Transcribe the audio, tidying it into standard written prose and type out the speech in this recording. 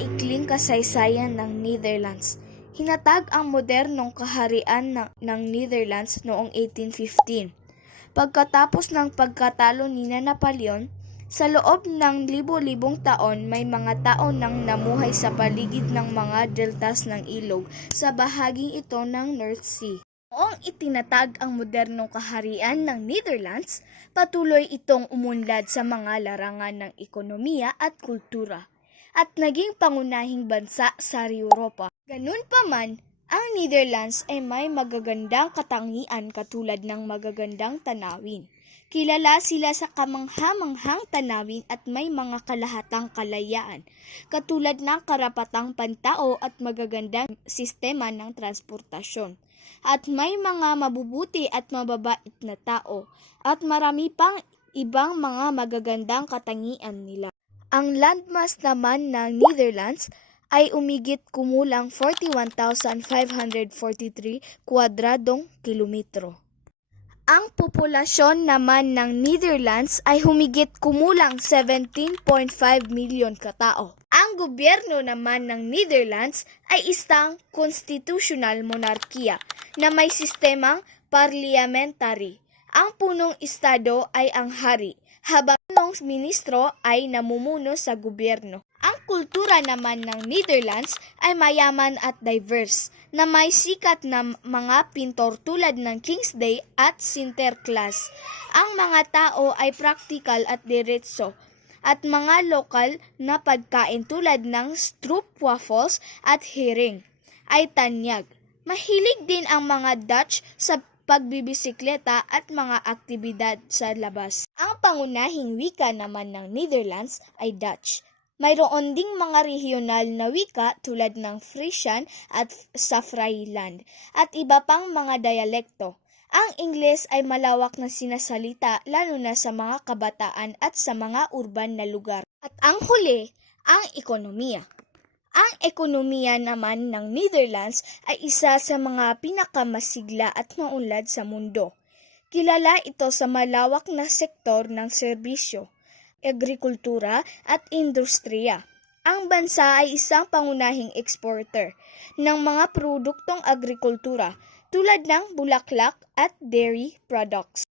maikling kasaysayan ng Netherlands. Hinatag ang modernong kaharian ng Netherlands noong 1815. Pagkatapos ng pagkatalo ni Napoleon, sa loob ng libo-libong taon may mga tao nang namuhay sa paligid ng mga deltas ng ilog sa bahaging ito ng North Sea. Noong itinatag ang modernong kaharian ng Netherlands, patuloy itong umunlad sa mga larangan ng ekonomiya at kultura, at naging pangunahing bansa sa Europa. Ganun pa man, ang Netherlands ay may magagandang katangian katulad ng magagandang tanawin. Kilala sila sa kamangha-manghang tanawin at may mga kalahatang kalayaan, katulad ng karapatang pantao at magagandang sistema ng transportasyon. At may mga mabubuti at mababait na tao, at marami pang ibang mga magagandang katangian nila. Ang landmass naman ng Netherlands ay umigit kumulang 41,543 kwadradong kilometro. Ang populasyon naman ng Netherlands ay humigit kumulang 17.5 milyon katao. Ang gobyerno naman ng Netherlands ay isang constitutional monarkiya na may sistemang parliamentary. Ang punong estado ay ang hari, habang ang ministro ay namumuno sa gobyerno. Ang kultura naman ng Netherlands ay mayaman at diverse, na may sikat na mga pintor tulad ng Kingsley at Sinterklaas. Ang mga tao ay praktikal at diretso, at mga lokal na pagkain tulad ng stroopwafels at herring ay tanyag. Mahilig din ang mga Dutch sa pagbibisikleta at mga aktibidad sa labas. Ang pangunahing wika naman ng Netherlands ay Dutch. Mayroon ding mga regional na wika tulad ng Frisian at sa Friesland at iba pang mga dialekto. Ang Ingles ay malawak na sinasalita lalo na sa mga kabataan at sa mga urban na lugar. At ang huli, ang ekonomiya. Ang ekonomiya naman ng Netherlands ay isa sa mga pinakamasigla at maunlad sa mundo. Kilala ito sa malawak na sektor ng serbisyo, agrikultura at industriya. Ang bansa ay isang pangunahing exporter ng mga produktong agrikultura tulad ng bulaklak at dairy products.